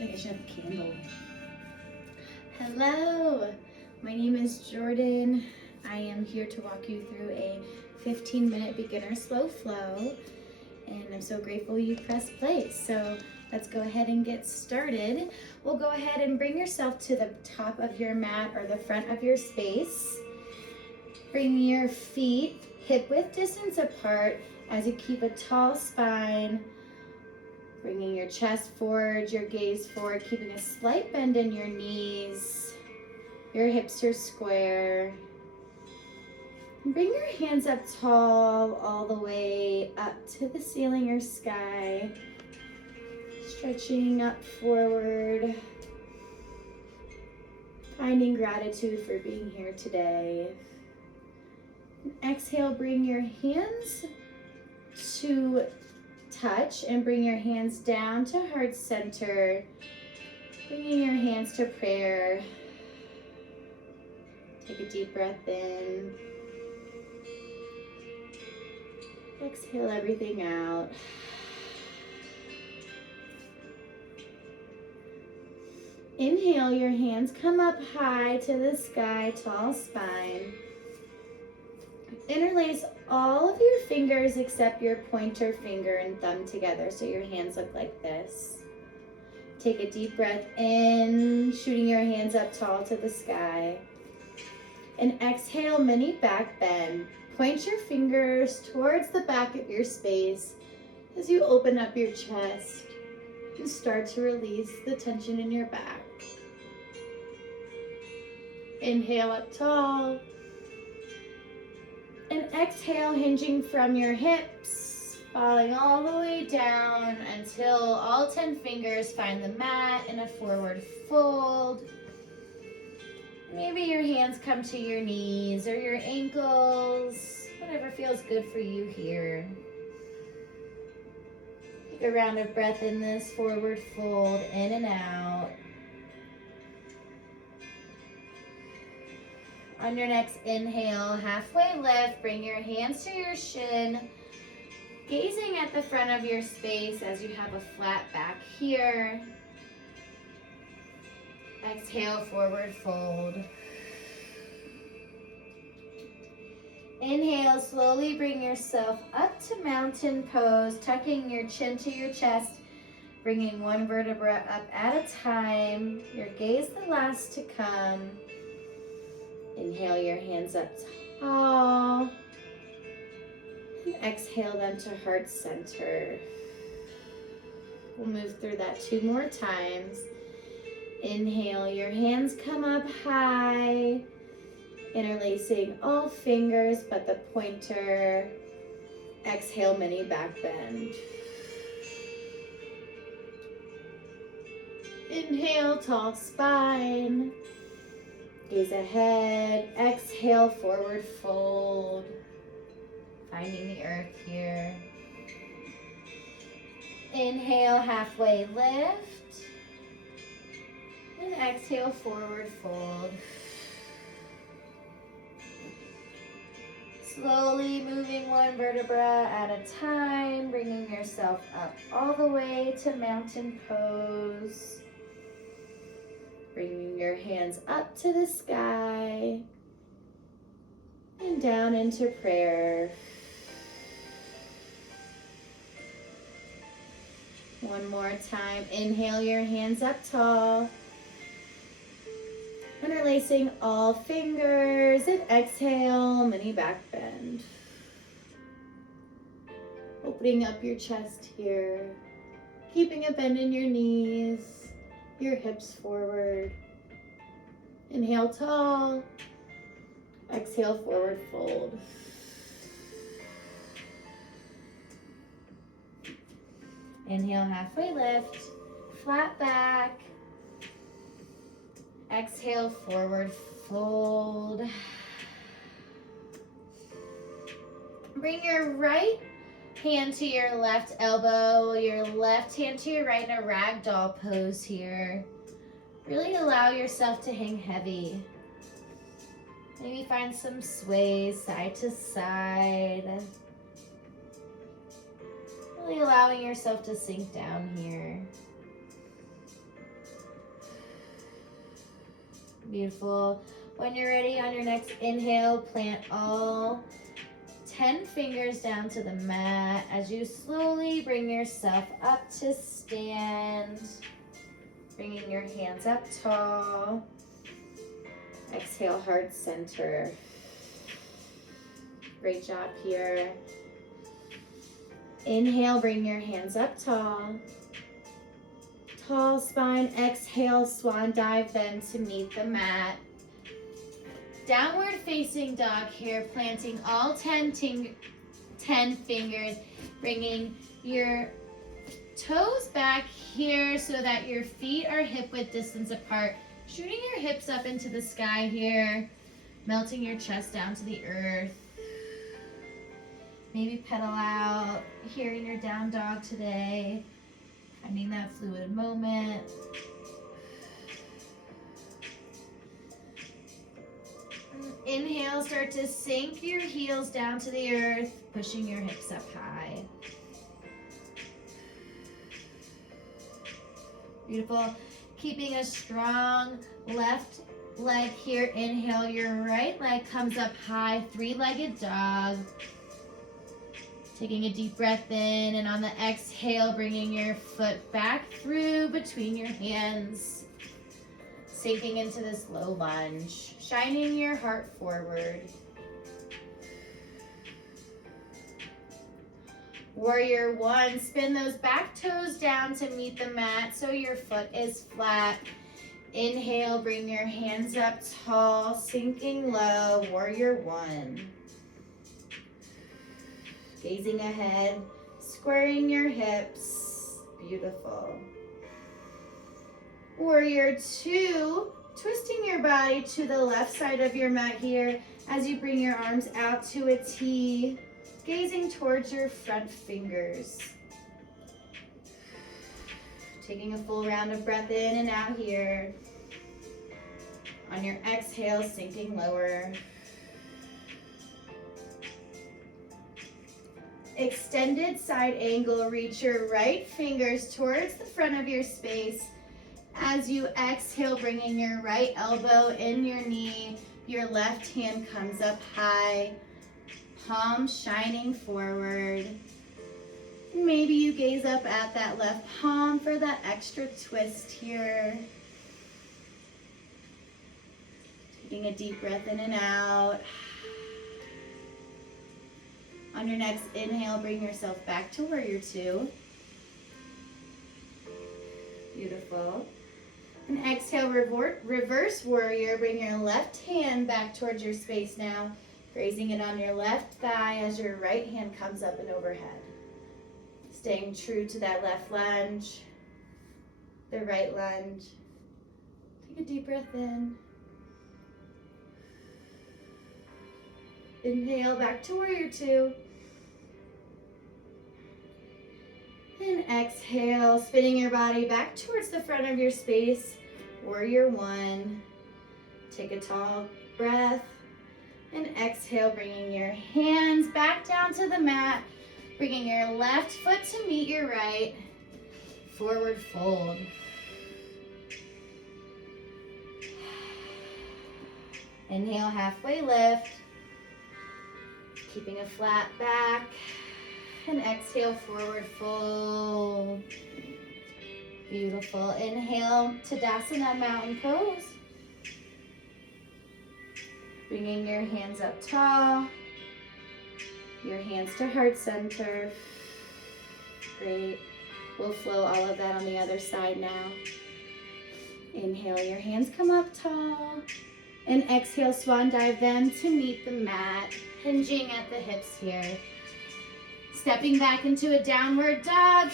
think I should have a candle. Hello, my name is Jordan. I am here to walk you through a 15-minute beginner slow flow, and I'm so grateful you pressed play. So let's go ahead and get started. We'll go ahead and bring yourself to the top of your mat or the front of your space. Bring your feet hip-width distance apart as you keep a tall spine. Bringing your chest forward, your gaze forward, keeping a slight bend in your knees. Your hips are square. Bring your hands up tall, all the way up to the ceiling or sky. Stretching up forward. Finding gratitude for being here today. Exhale, bring your hands to touch and bring your hands down to heart center. Bringing your hands to prayer. Take a deep breath in. Exhale everything out. Inhale, your hands come up high to the sky, tall spine. Interlace all of your fingers except your pointer finger and thumb together so your hands look like this. Take a deep breath in, shooting your hands up tall to the sky. And exhale, mini back bend. Point your fingers towards the back of your space as you open up your chest and start to release the tension in your back. Inhale up tall. And exhale, hinging from your hips, falling all the way down until all 10 fingers find the mat in a forward fold. Maybe your hands come to your knees or your ankles, whatever feels good for you here. Take a round of breath in this forward fold, in and out. On your next inhale, halfway lift, bring your hands to your shin, gazing at the front of your space as you have a flat back here. Exhale, forward fold. Inhale, slowly bring yourself up to mountain pose, tucking your chin to your chest, bringing one vertebra up at a time. Your gaze the last to come. Inhale your hands up tall. And exhale them to heart center. We'll move through that 2 more times. Inhale, your hands come up high. Interlacing all fingers but the pointer. Exhale, mini back bend. Inhale, tall spine. Gaze ahead, exhale, forward fold. Finding the earth here. Inhale, halfway lift. And exhale, forward fold. Slowly moving one vertebra at a time, bringing yourself up all the way to mountain pose. Bringing your hands up to the sky and down into prayer. One more time. Inhale your hands up tall. Interlacing all fingers and exhale, mini back bend. Opening up your chest here. Keeping a bend in your knees. Your hips forward. Inhale tall. Exhale, forward fold. Inhale, halfway lift. Flat back. Exhale, forward fold. Bring your right hand to your left elbow, your left hand to your right in a ragdoll pose here. Really allow yourself to hang heavy. Maybe find some sways side to side. Really allowing yourself to sink down here. Beautiful. When you're ready, on your next inhale, plant all 10 fingers down to the mat as you slowly bring yourself up to stand. Bringing your hands up tall. Exhale, heart center. Great job here. Inhale, bring your hands up tall. Tall spine. Exhale, swan dive then to meet the mat. Downward facing dog here, planting all 10 fingers, bringing your toes back here so that your feet are hip width distance apart. Shooting your hips up into the sky here, melting your chest down to the earth. Maybe pedal out here in your down dog today, finding that fluid moment. Inhale, start to sink your heels down to the earth, pushing your hips up high. Beautiful. Keeping a strong left leg here. Inhale, your right leg comes up high, three-legged dog. Taking a deep breath in, and on the exhale, bringing your foot back through between your hands. Sinking into this low lunge, shining your heart forward. Warrior one, spin those back toes down to meet the mat so your foot is flat. Inhale, bring your hands up tall, sinking low, warrior one. Gazing ahead, squaring your hips, beautiful. Warrior two, twisting your body to the left side of your mat here as you bring your arms out to a T, gazing towards your front fingers. Taking a full round of breath in and out here. On your exhale, sinking lower. Extended side angle, reach your right fingers towards the front of your space. As you exhale, bringing your right elbow in your knee, your left hand comes up high, palms shining forward. Maybe you gaze up at that left palm for that extra twist here. Taking a deep breath in and out. On your next inhale, bring yourself back to warrior two. Beautiful. And exhale, reverse warrior. Bring your left hand back towards your space now, grazing it on your left thigh as your right hand comes up and overhead. Staying true to that left lunge, the right lunge. Take a deep breath in. Inhale, back to warrior two. And exhale, spinning your body back towards the front of your space, warrior one. Take a tall breath. And exhale, bringing your hands back down to the mat, bringing your left foot to meet your right, forward fold. Inhale, halfway lift, keeping a flat back, and exhale, forward fold. Beautiful. Inhale, Tadasana, mountain pose. Bringing your hands up tall, your hands to heart center. Great. We'll flow all of that on the other side now. Inhale, your hands come up tall. And exhale, swan dive them to meet the mat, hinging at the hips here. Stepping back into a downward dog,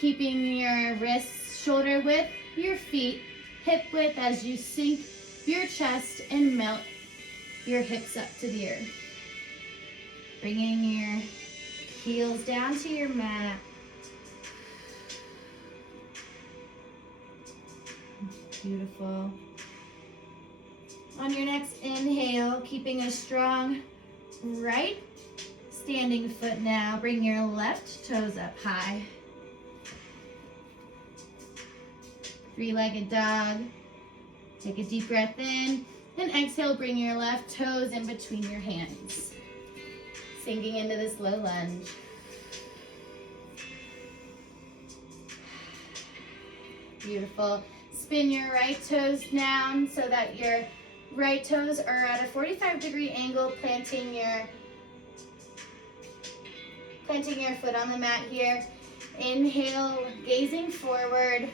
keeping your wrists shoulder width, your feet hip width as you sink your chest and melt your hips up to the earth. Bringing your heels down to your mat. Beautiful. On your next inhale, keeping a strong right standing foot now, bring your left toes up high. Three-legged dog. Take a deep breath in, and exhale, bring your left toes in between your hands. Sinking into this low lunge. Beautiful. Spin your right toes down so that your right toes are at a 45-degree angle, planting your foot on the mat here. Inhale, gazing forward,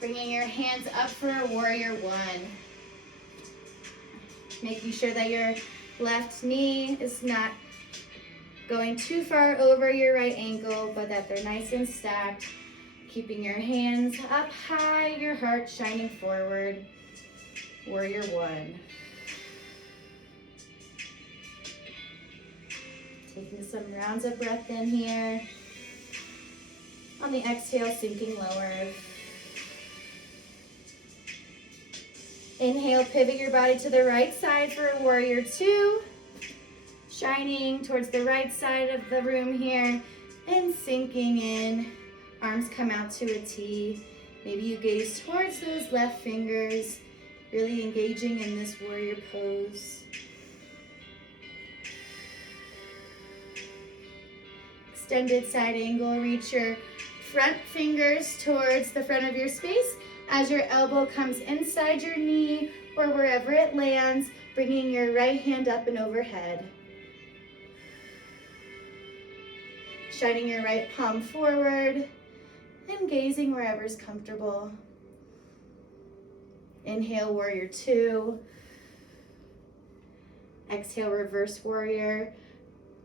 bringing your hands up for a warrior one. Making sure that your left knee is not going too far over your right ankle, but that they're nice and stacked. Keeping your hands up high, your heart shining forward. Warrior one. Taking some rounds of breath in here. On the exhale, sinking lower. Inhale, pivot your body to the right side for a warrior two. Shining towards the right side of the room here and sinking in. Arms come out to a T. Maybe you gaze towards those left fingers, really engaging in this warrior pose. Extended side angle, reach your front fingers towards the front of your space as your elbow comes inside your knee or wherever it lands, bringing your right hand up and overhead. Shining your right palm forward and gazing wherever's comfortable. Inhale, warrior two. Exhale, reverse warrior.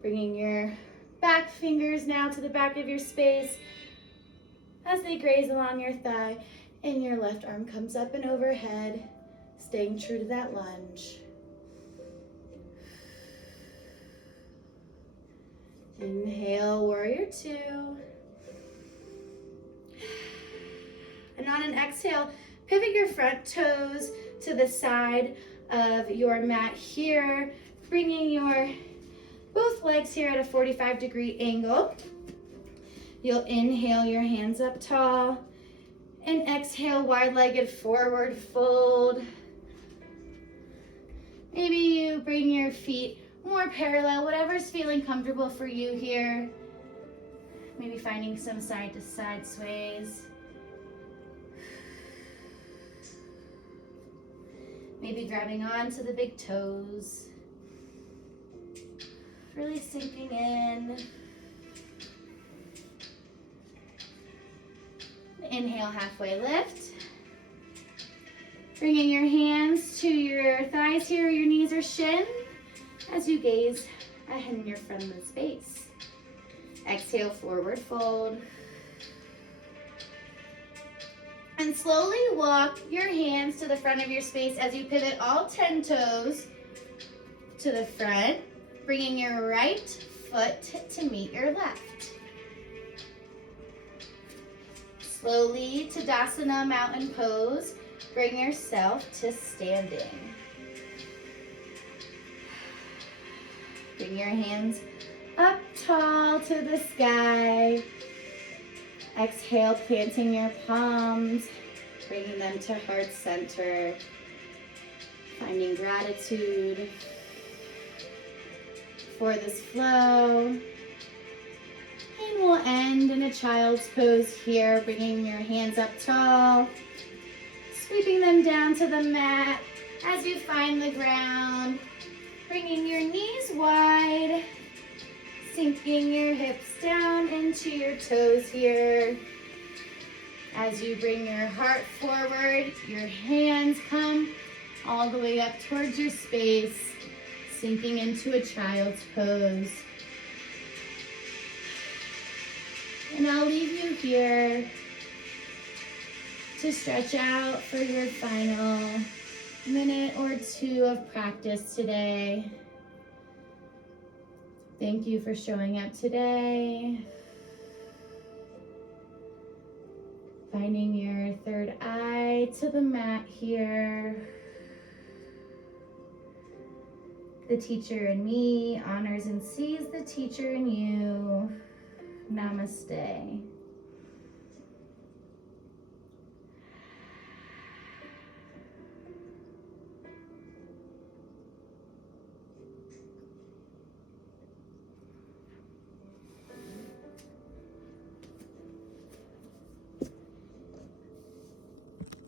Bringing your back fingers now to the back of your space as they graze along your thigh, and your left arm comes up and overhead, staying true to that lunge. Inhale, warrior two. And on an exhale, pivot your front toes to the side of your mat here, bringing your both legs here at a 45-degree angle. You'll inhale your hands up tall and exhale wide-legged forward fold. Maybe you bring your feet more parallel, whatever's feeling comfortable for you here. Maybe finding some side-to-side sways. Maybe grabbing onto the big toes. Really sinking in. Inhale, halfway lift. Bringing your hands to your thighs here, your knees or shin, as you gaze ahead in your friendly space. Exhale, forward fold. And slowly walk your hands to the front of your space as you pivot all 10 toes to the front, bringing your right foot to meet your left. Slowly, Tadasana, mountain pose, bring yourself to standing. Bring your hands up tall to the sky. Exhale, planting your palms, bringing them to heart center. Finding gratitude for this flow. And we'll end in a child's pose here, bringing your hands up tall, sweeping them down to the mat as you find the ground, bringing your knees wide, sinking your hips down into your toes here. As you bring your heart forward, your hands come all the way up towards your space, sinking into a child's pose. And I'll leave you here to stretch out for your final minute or two of practice today. Thank you for showing up today. Finding your third eye to the mat here. The teacher in me honors and sees the teacher in you. Namaste.